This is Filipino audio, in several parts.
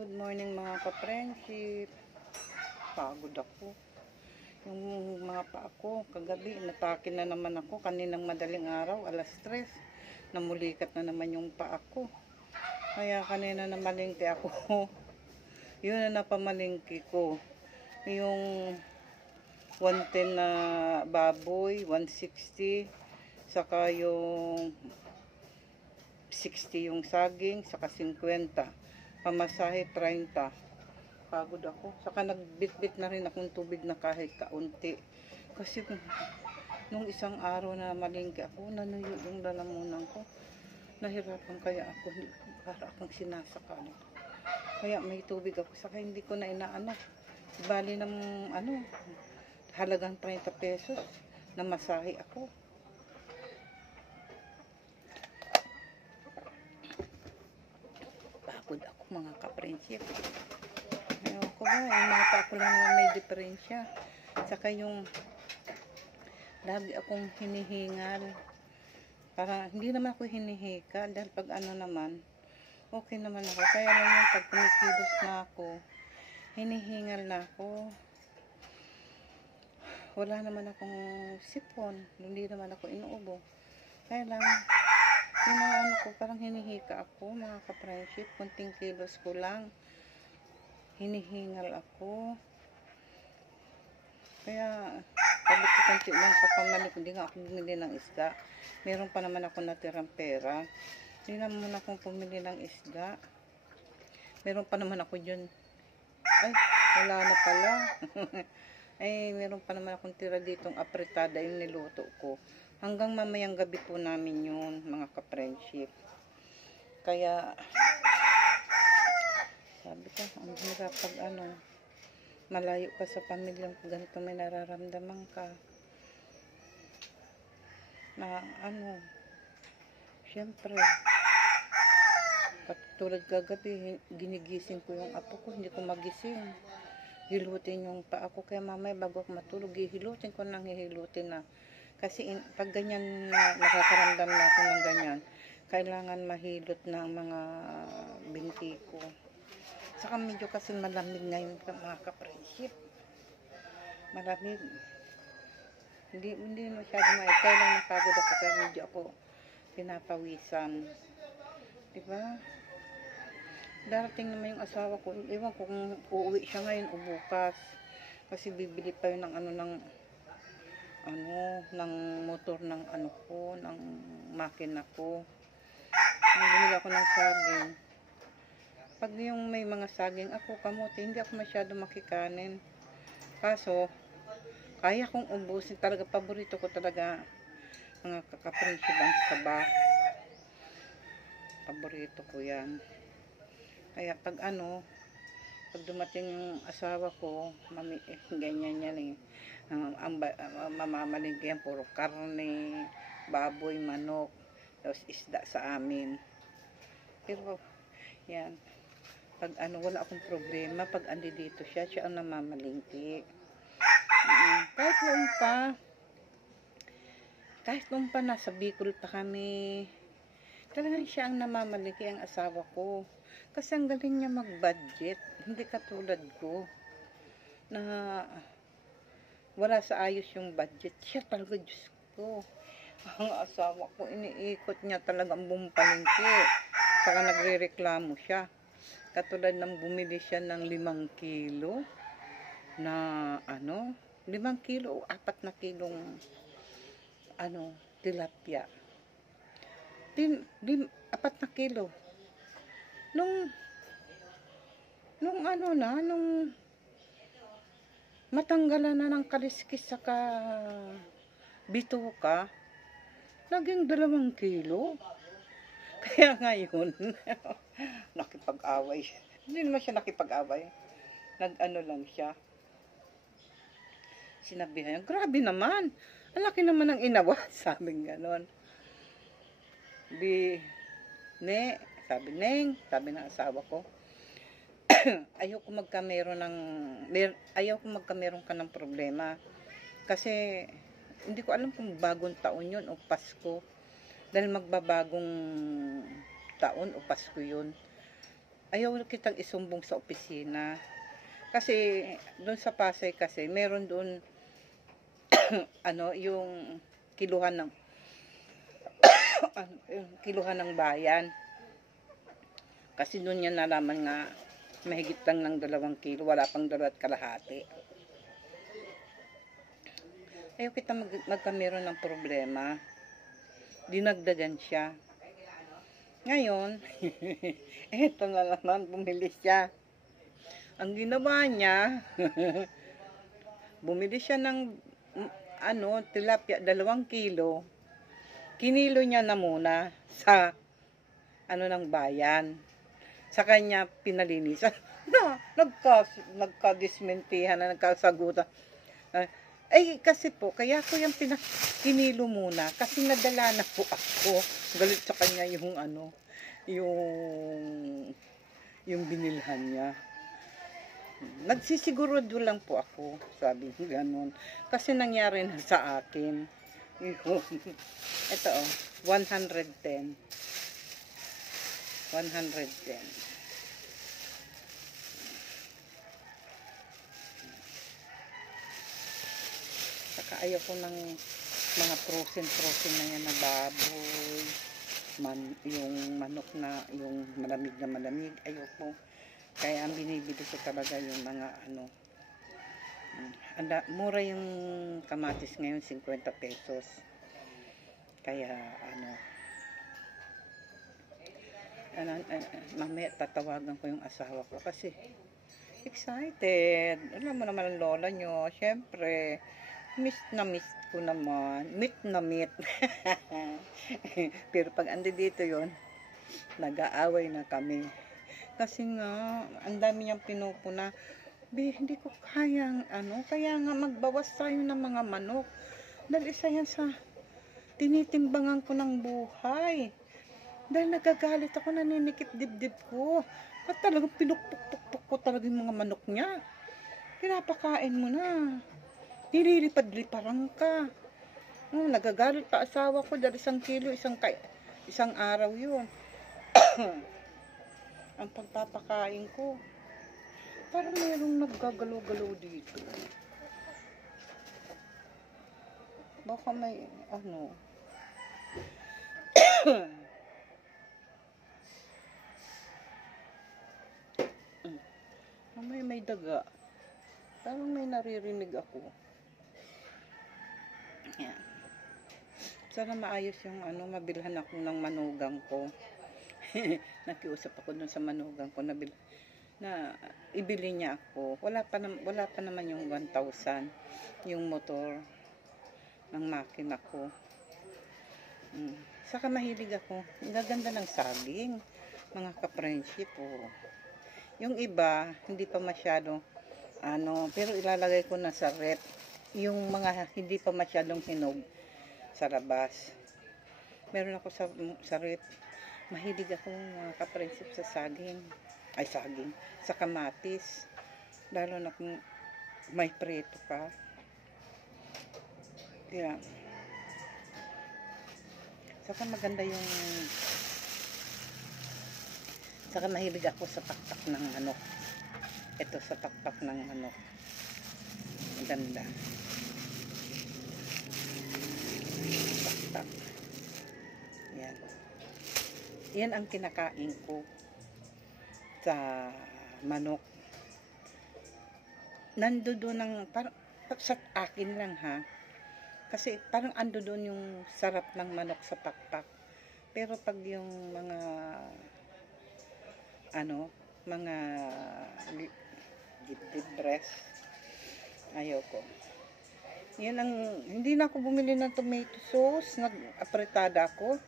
Good morning mga ka-friendship. Pagod ako. Yung mga pa ako, kagabi, natakin na naman ako. Kaninang madaling araw, alas 3. Namulikat na naman yung pa ako. Kaya kanina namalingki ako. Yun na napamalingki ko. Yung 110 na baboy, 160. Saka yung 60 yung saging, saka 50. Pamasahe 30. Pagod ako. Saka nagbitbit na rin akong tubig na kahit kaunti. Kasi nung isang araw na malingki ako, nanuyo yung lalamunan ko. Nahirapan kaya ako. Para akong sinasakal. Kaya may tubig ako. Saka hindi ko na inaano. Bali ng halagang 30 pesos na masahe ako. Pagod ako mga ka-friendship. Ayaw ko ba, yung mga pa lang naman may diferensya. Saka yung lagi akong hinihingal. Para hindi naman ako hinihika. Dahil pag naman, okay naman ako. Kaya lang yung pag kumikilos na ako, hinihingal na ako. Wala naman akong sipon. Hindi naman ako inuubo. Kaya lang, yung mga ko, parang hinihika ako, mga ka-friendship. Kunting kilos ko lang. Hinihingal ako. Kaya, sabi ko kunti lang papamalik. Hindi nga ako bumili ng isda. Meron pa naman ako natirang pera. Hindi naman akong pumili ng isda. Meron pa naman ako dyan. Ay, wala na pala. Ay, meron pa naman akong tira ditong apretada yung niluto ko. Hanggang mamayang gabi po namin yun, mga ka-friendship. Kaya, sabi ko, ang hirap pag malayo ka sa pamilyang ganito may nararamdaman ka. Na syempre, katulad kagabi, ginigising ko yung apo ko, hindi ko magising. Hilutin yung pa ako, kaya mamaya bago ako matulog, hihilutin ko nang hihilutin na. Kasi pag ganyan na nakakaramdam na ako ng ganyan, kailangan mahilot ng mga binti ko. Saka medyo kasi malamig ngayon mga ka-friendship. Malamig. Hindi masyado kaya lang napagod ako kaya medyo ako pinapawisan. Diba? Darating naman yung asawa ko. Ewan ko kung uuwi siya ngayon o bukas. Kasi bibili pa yun ng ng motor ng ng makina ko. Bumili ako ng saging. Pag yung may mga saging ako, kamote, hindi ako masyado makikanin. Kaso, kaya kong ubusin talaga. Paborito ko talaga mga kaka-friendship ang saba. Paborito ko yan. Kaya pag pag dumating yung asawa ko, ganyan yan eh. Ang mamamalingki yan, puro karne, baboy, manok, tapos isda sa amin. Pero, yan. Pag wala akong problema, pag andi dito siya ang namamalingki. Kahit noon pa, nasa Bicol pa kami, talagang siya ang namamalingki, ang asawa ko. Kasi ang galing niya mag-budget, hindi katulad ko, na wala sa ayos yung budget. Siya talaga, Diyos ko. Ang asawa ko, iniikot niya talaga ang buong palengke. Saka nagre-reklamo siya. Katulad ng bumili siya ng 5 kilo na 5 kilo o 4 na kilong tilapia. 4 na kilo. Nung matanggalan na ng kaliskis saka bituka, naging 2 kilo. Kaya ngayon, nakipag-away siya. Hindi naman siya nakipag-away. Lang siya. Sinabihan niya, grabe naman. Ang laki naman ng inawa. Sabing ganon. Sabi ng asawa ko, ayaw ko magkameron ka ng problema. Kasi, hindi ko alam kung bagong taon yun o Pasko. Dahil magbabagong taon o Pasko yun. ayaw kitang isumbong sa opisina. Kasi doon sa Pasay kasi meron doon ano yung kiluhan ng yung kiluhan ng bayan. Kasi doon niya nalaman nga mahigit lang ng 2 kilo, wala pang 2.5 kilo. Ayaw kita magkameron ng problema. Dinagdagan siya. Ngayon, eto na naman, bumili siya. Ang ginawa niya, bumili siya ng tilapia 2 kilo. Kinilo niya na muna sa ng bayan. Sa kanya pinalinisan. Nagkadismentihan na, nagkasagutan. Ay, kasi po, kaya ko yung kinilo muna. Kasi nadala na po ako. Galit sa kanya yung yung binilhan niya. Nagsisigurado lang po ako, sabi gano'n. Kasi nangyari na sa akin. Ito 110. 110. Saka ayaw ko ng mga frozen na yan na baboy. Yung manok na, yung malamig na malamig, ayaw ko. Kaya ang binibili ko talaga yung mga mura yung kamatis ngayon, 50 pesos. Kaya mamaya tatawagan ko yung asawa ko kasi excited. Alam mo naman ang lola nyo, syempre miss ko naman, meet na meet. Pero pag andi dito yon, nag-aaway na kami kasi nga ang dami niyang pinupuna. Hindi ko kayang kaya nga magbawas tayo ng mga manok dahil isa yan sa tinitimbangan ko ng buhay. Dahil nagagalit ako, naninikip dibdib ko. At talagang pinukpuk ko talaga yung mga manok niya. Pinapakain mo na. Nililipad-liparang ka. Nagagalit pa asawa ko dahil 1 kilo, isang araw yun. Ang pagpapakain ko. Parang mayroong naggagalaw-galaw dito. Baka may may daga. Parang may naririnig ako. Yan. Sana maayos yung mabilhan ako ng manugang ko. Nakiusap ako dun sa manugang ko na ibili niya ako. Wala pa naman yung 1,000 yung motor ng makina ko. Saka mahilig ako. Ang gaganda ng saging, mga ka-friendship. Yung iba hindi pa masyado pero ilalagay ko na sa rep. Yung mga hindi pa masyadong hinog sa labas. Meron ako sa rep. Mahilig ako mga ka-friendship sa saging. Sa kamatis. Lalo na kung may preto pa. Kaya saka maganda yung saka mahilig ako sa pakpak ng manok. Ito sa pakpak ng manok. Maganda. Pakpak. Yan. Yan ang kinakain ko sa manok. Nandoon ng parang sa akin lang ha. Kasi parang ando doon yung sarap ng manok sa pakpak. Pero pag yung mga dip breast, ayoko. Yan ang, hindi na ako bumili ng tomato sauce, nag-apretada ako.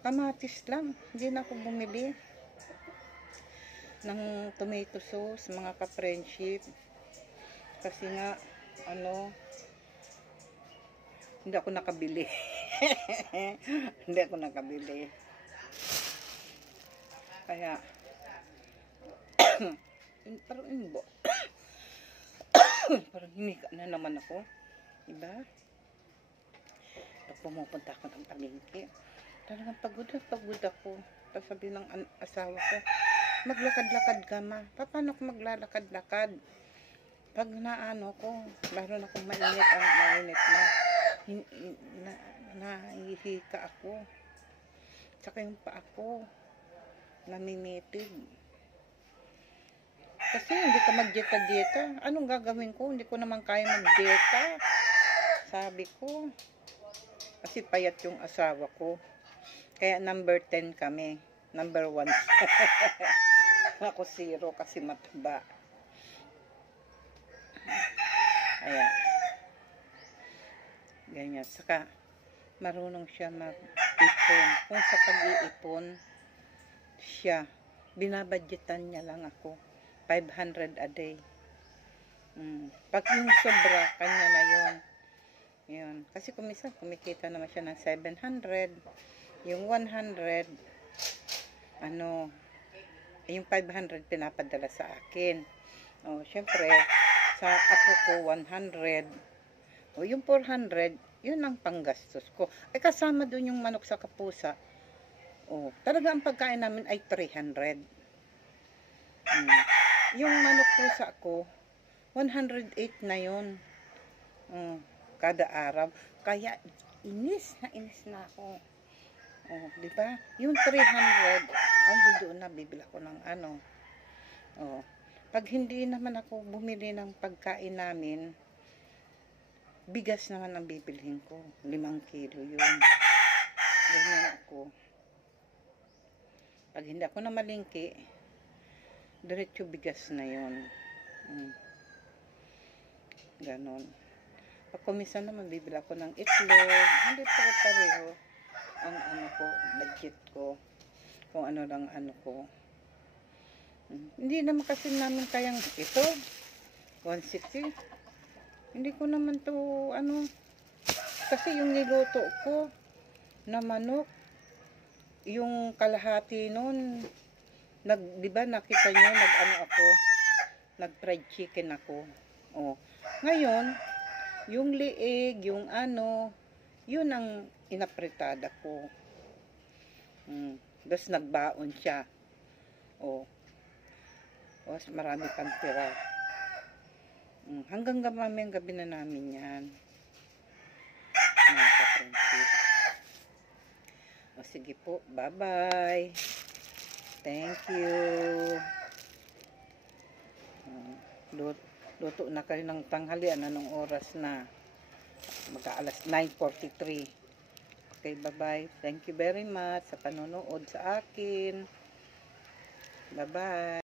Kamatis lang, hindi na ako bumili ng tomato sauce, mga ka-friendship. Kasi nga, hindi ako nakabili. Hindi ako nakabili. Kaya, parang parang hinika na naman ako. Diba? Pag pumupunta ako ng palengke, talagang pagod ako. Tapos sabi ng asawa ko, maglakad-lakad ka ma. Paano ko maglalakad-lakad? Pag naano ko, lalo na kung mainit na, nahihika ako. Tsaka yung paa ko, namimitig. Kasi hindi ka mag-dieta-dieta. Anong gagawin ko? Hindi ko naman kaya mag-dieta. Sabi ko. Kasi payat yung asawa ko. Kaya number 10 kami. Number 1. Ako 0 kasi mataba. Ayan. Ganyan. Saka, marunong siya mag-ipon. Kung sa pag-iipon, siya, binabadgetan niya lang ako. 500 a day. Pag yung sobra, kanya na yun. Yun. Kasi kumisa, kumikita naman siya ng 700. Yung 100, yung 500 pinapadala sa akin. O, syempre, sa apo ko 100. O, yung 400, yun ang panggastos ko. Ay, kasama dun yung manok sa kapusa. O, talaga ang pagkain namin ay 300. Yung manok pusa ko, 108 na yun. Kada araw. Kaya, inis na ako. Di ba? Yung 300, doon na bibila ko ng pag hindi naman ako bumili ng pagkain namin, bigas naman ang bibilhin ko. 5 kilo yun. Ganyan ako. Pag hindi ako na malingki, diretso bigas na yun. Ganon. Pag kumisan naman, bibili ako ng itlog. Hindi pareho ang budget ko. Kung ano lang ko. Hindi naman kasi namin kayang ito. 160. Hindi ko naman to, kasi yung niluto ko na manok, yung kalahati nun, di ba nakita nyo, nag-fried chicken ako. Ngayon, yung liig, yung yun ang inapritada ko. Tapos nagbaon siya. Marami pang tira. Hanggang mamayang gabi na namin yan. Mga ka-friendship. Sige po, bye-bye. Thank you. Luto na kayo ng tanghalian. Anong oras na? Mag-aalas 9:43. Okay, bye-bye. Thank you very much sa panonood sa akin. Bye-bye.